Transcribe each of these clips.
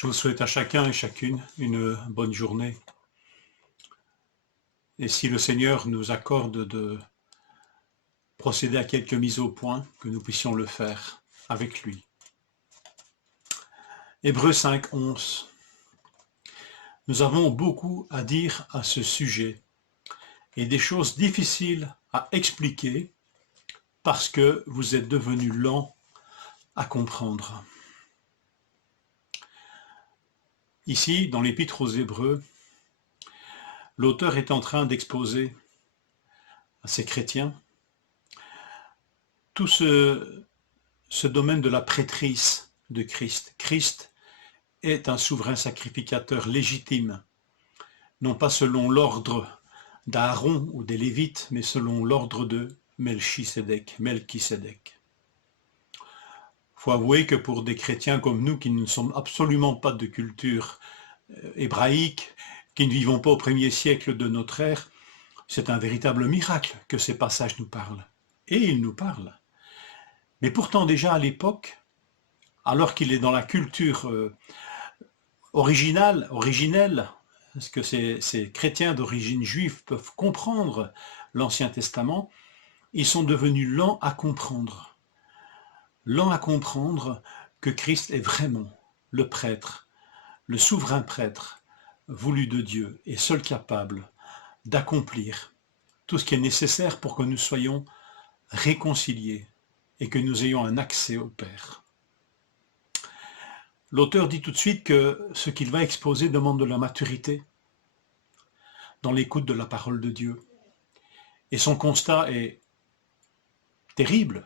Je vous souhaite à chacun et chacune une bonne journée. Et si le Seigneur nous accorde de procéder à quelques mises au point, que nous puissions le faire avec lui. Hébreux 5, 11. Nous avons beaucoup à dire à ce sujet et des choses difficiles à expliquer parce que vous êtes devenus lents à comprendre. Ici, dans l'Épître aux Hébreux, l'auteur est en train d'exposer à ces chrétiens tout ce domaine de la prêtrise de Christ. Christ est un souverain sacrificateur légitime, non pas selon l'ordre d'Aaron ou des Lévites, mais selon l'ordre de Melchisédek. Il faut avouer que pour des chrétiens comme nous, qui ne sommes absolument pas de culture hébraïque, qui ne vivons pas au 1er siècle de notre ère, c'est un véritable miracle que ces passages nous parlent. Et ils nous parlent. Mais pourtant déjà à l'époque, alors qu'il est dans la culture originelle, parce que ces chrétiens d'origine juive peuvent comprendre l'Ancien Testament, ils sont devenus lents à comprendre. Lents à comprendre que Christ est vraiment le prêtre, le souverain prêtre voulu de Dieu et seul capable d'accomplir tout ce qui est nécessaire pour que nous soyons réconciliés et que nous ayons un accès au Père. L'auteur dit tout de suite que ce qu'il va exposer demande de la maturité dans l'écoute de la parole de Dieu. Et son constat est terrible.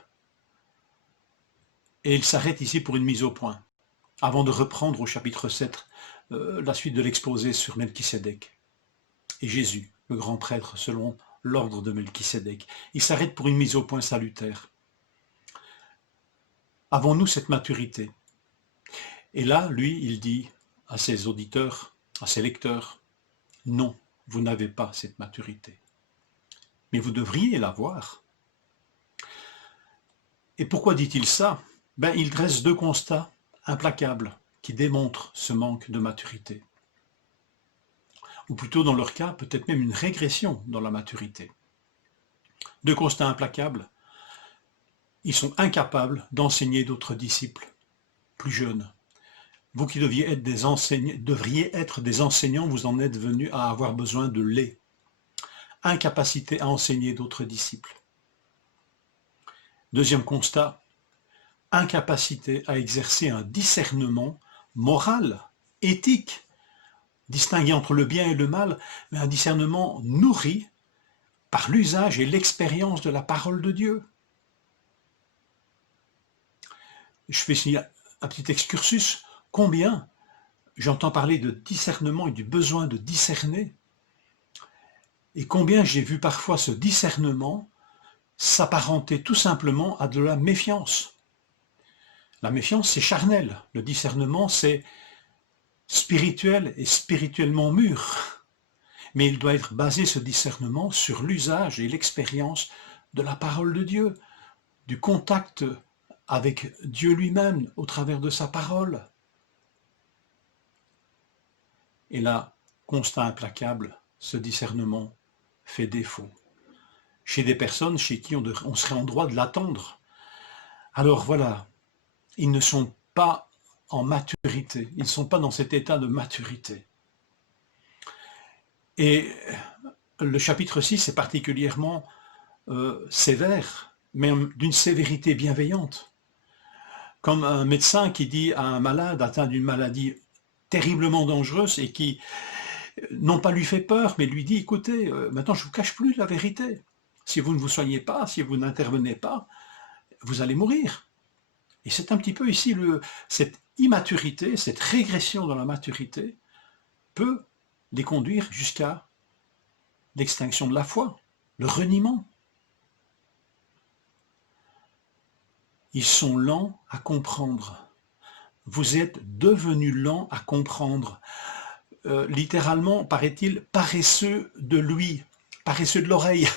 Et il s'arrête ici pour une mise au point, avant de reprendre au chapitre 7 la suite de l'exposé sur Melchisédek et Jésus, le grand prêtre selon l'ordre de Melchisédek. Il s'arrête pour une mise au point salutaire. Avons-nous cette maturité? Et là, lui, il dit à ses auditeurs, à ses lecteurs, non, vous n'avez pas cette maturité. Mais vous devriez l'avoir. Et pourquoi dit-il ça? Il dresse deux constats implacables qui démontrent ce manque de maturité. Ou plutôt, dans leur cas, peut-être même une régression dans la maturité. Deux constats implacables. Ils sont incapables d'enseigner d'autres disciples plus jeunes. Vous qui devriez être des enseignants, vous en êtes venus à avoir besoin de lait. Incapacité à enseigner d'autres disciples. Deuxième constat, incapacité à exercer un discernement moral, éthique, distinguer entre le bien et le mal, mais un discernement nourri par l'usage et l'expérience de la parole de Dieu. Je fais ici un petit excursus. Combien j'entends parler de discernement et du besoin de discerner, et combien j'ai vu parfois ce discernement s'apparenter tout simplement à de la méfiance. La méfiance, c'est charnel. Le discernement, c'est spirituel et spirituellement mûr. Mais il doit être basé, ce discernement, sur l'usage et l'expérience de la parole de Dieu, du contact avec Dieu lui-même au travers de sa parole. Et là, constat implacable, ce discernement fait défaut. Chez des personnes chez qui on serait en droit de l'attendre. Alors voilà, ils ne sont pas en maturité, ils ne sont pas dans cet état de maturité. Et le chapitre 6 est particulièrement sévère, mais d'une sévérité bienveillante. Comme un médecin qui dit à un malade atteint d'une maladie terriblement dangereuse et qui, non pas lui fait peur, mais lui dit, écoutez, maintenant je ne vous cache plus la vérité. Si vous ne vous soignez pas, si vous n'intervenez pas, vous allez mourir. Et c'est un petit peu ici, cette immaturité, cette régression dans la maturité peut les conduire jusqu'à l'extinction de la foi, le reniement. Ils sont lents à comprendre. Vous êtes devenus lents à comprendre. Littéralement, paraît-il, paresseux de l'ouïe, paresseux de l'oreille.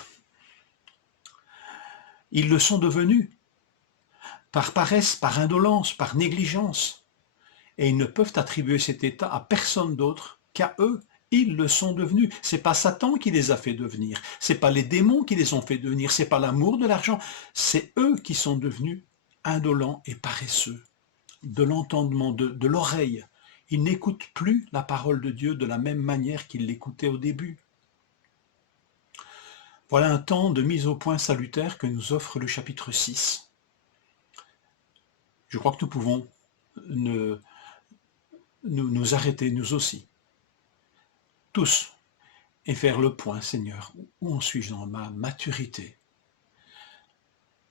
Ils le sont devenus, par paresse, par indolence, par négligence. et ils ne peuvent attribuer cet état à personne d'autre qu'à eux. Ils le sont devenus. C'est pas Satan qui les a fait devenir. C'est pas les démons qui les ont fait devenir. C'est pas l'amour de l'argent. C'est eux qui sont devenus indolents et paresseux. De l'entendement, de l'oreille. Ils n'écoutent plus la parole de Dieu de la même manière qu'ils l'écoutaient au début. Voilà un temps de mise au point salutaire que nous offre le chapitre 6. Je crois que nous pouvons nous arrêter, nous aussi, tous, et faire le point, Seigneur. Où en suis-je dans ma maturité?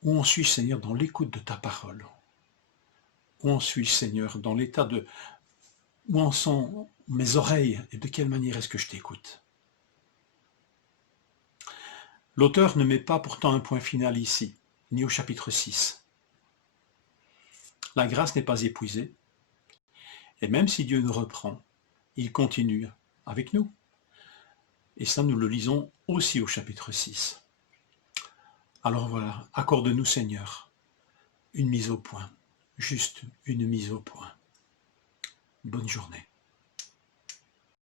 Où en suis-je, Seigneur, dans l'écoute de ta parole? Où en suis-je, Seigneur, dans l'état de... Où en sont mes oreilles et de quelle manière est-ce que je t'écoute? L'auteur ne met pas pourtant un point final ici, ni au chapitre 6. La grâce n'est pas épuisée, et même si Dieu nous reprend, il continue avec nous. Et ça, nous le lisons aussi au chapitre 6. Alors voilà, accorde-nous, Seigneur, une mise au point, juste une mise au point. Bonne journée.